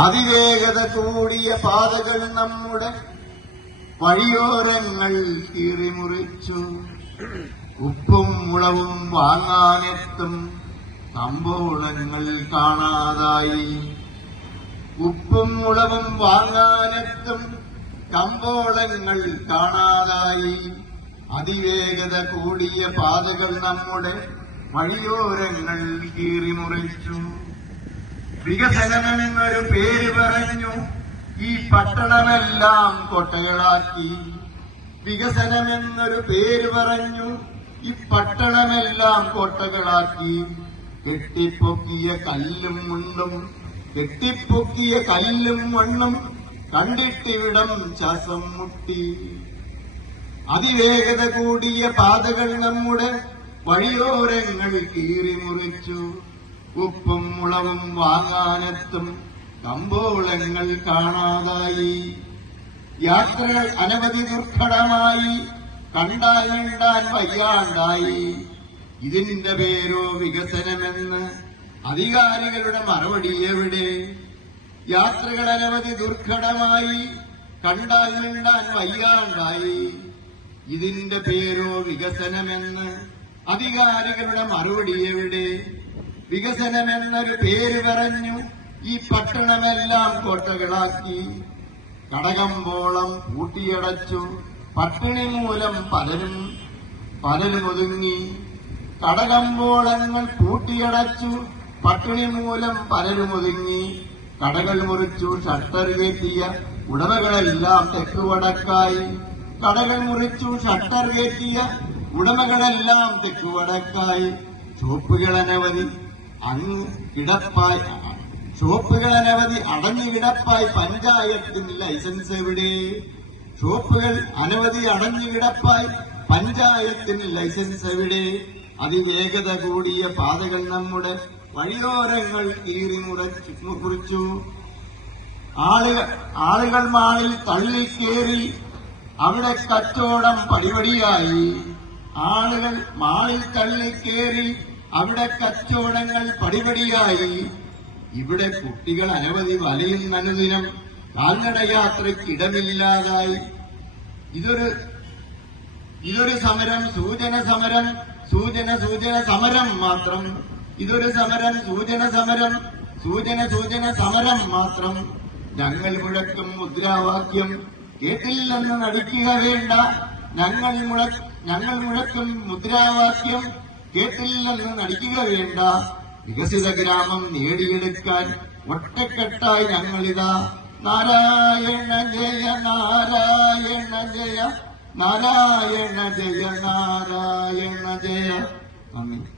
അതിവേഗത കൂടിയ പാതകൾ നമ്മുടെ വഴിയോരങ്ങൾ കീറിമുറിച്ചു. ഉപ്പും മുളവും വാങ്ങാനെത്തും തമ്പോളങ്ങൾ കാണാതായി. ഉപ്പും മുളവും വാങ്ങാനെത്തും കമ്പോളങ്ങൾ കാണാതായി. അതിവേഗത കൂടിയ പാതകൾ നമ്മുടെ വഴിയോരങ്ങൾ കീറിമുറിച്ചു. വികസനമെന്നൊരു പേര് പറഞ്ഞു. ഈ പട്ടണമെല്ലാം കോട്ടകളാക്കി. വികസനമെന്നൊരു പേര് പറഞ്ഞു. ഈ പട്ടണമെല്ലാം കോട്ടകളാക്കി. കെട്ടിപ്പൊക്കിയ കല്ലും മണ്ണും കെട്ടിപ്പൊക്കിയ കല്ലും മണ്ണും കണ്ടിട്ടിവിടം ശ്വാസം മുട്ടി. അതിവേഗത കൂടിയ പാതകൾ നമ്മുടെ വഴിയോരങ്ങൾ കീറിമുറിച്ചു. ഉപ്പും മുളകും വാങ്ങാനെത്തും കമ്പോളങ്ങൾ കാണാതായി. യാത്രകൾ അനവധി ദുർഘടമായി കണ്ടാൽ വയ്യാണ്ടായി. ഇതിന്റെ പേരോ വികസനമെന്ന് അധികാരികളുടെ മറുപടി എവിടെ? യാത്രകൾ അനവധി ദുർഘടമായി കണ്ടാൽ വയ്യാണ്ടായി. ഇതിന്റെ പേരോ വികസനമെന്ന് അധികാരികളുടെ മറുപടി എവിടെ? വികസനമെന്നൊരു പേര് പറഞ്ഞു ഈ പട്ടണമെല്ലാം കോട്ടകളാക്കി. കടകമ്പോളം പൂട്ടിയടച്ചു. പട്ടിണി മൂലം പലരും പലരും ഒതുങ്ങി. കടകമ്പോളങ്ങൾ പൂട്ടിയടച്ചു. പട്ടിണി മൂലം പലരും ഒതുങ്ങി. കടകൾ മുറിച്ചു. ഷട്ടർ കയറ്റിയ ഉടമകളെല്ലാം തെക്ക് വടക്കായി കടകൾ മുറിച്ചു. ഷട്ടർ കയറ്റിയ ഉടമകളെല്ലാം തെക്ക് വടക്കായി അനവധി അങ്ങ് കിടപ്പായി. ഷോപ്പുകൾ അനവധി അടഞ്ഞു കിടപ്പായി. പഞ്ചായത്തിന് ലൈസൻസ് എവിടെ? ഷോപ്പുകൾ അനവധി അടഞ്ഞു കിടപ്പായി. പഞ്ചായത്തിന് ലൈസൻസ് എവിടെ? അതിവേഗത കൂടിയ പാതകൾ നമ്മുടെ വഴിയോരങ്ങൾ കീറി മുറിച്ചു ആളുകൾ ആളുകൾ മാളിൽ തള്ളിക്കേറി അവിടെ കച്ചവടം പടിപടിയായി. ആളുകൾ മാളിൽ തള്ളിക്കേറി അവിടെ കച്ചവടങ്ങൾ പടിപടിയായി. ഇവിടെ കുട്ടികൾ അനവധി വലയും അനുദിനം കാൽനടയാത്രയ്ക്കിടമില്ലാതായി ഇതൊരു ഇതൊരു സമരം സൂചന സമരം സൂചന സൂചന സമരം മാത്രം. ഇതൊരു സമരം സൂചന സമരം സൂചന സൂചന സമരം മാത്രം. ഞങ്ങൾ മുഴക്കും മുദ്രാവാക്യം കേട്ടില്ലെന്ന് നടിക്കുക വേണ്ട. ഞങ്ങൾ മുഴ ഞങ്ങൾ മുഴക്കും മുദ്രാവാക്യം കേട്ടില്ലെന്ന് നടിക്കുക വേണ്ട. വികസിത ഗ്രാമം നേടിയെടുക്കാൻ ഒറ്റക്കെട്ടായി ഞങ്ങളിതാ. നാരായണ ജയ നാരായണ ജയ നാരായണ ജയ നാരായണ ജയ. നന്ദി.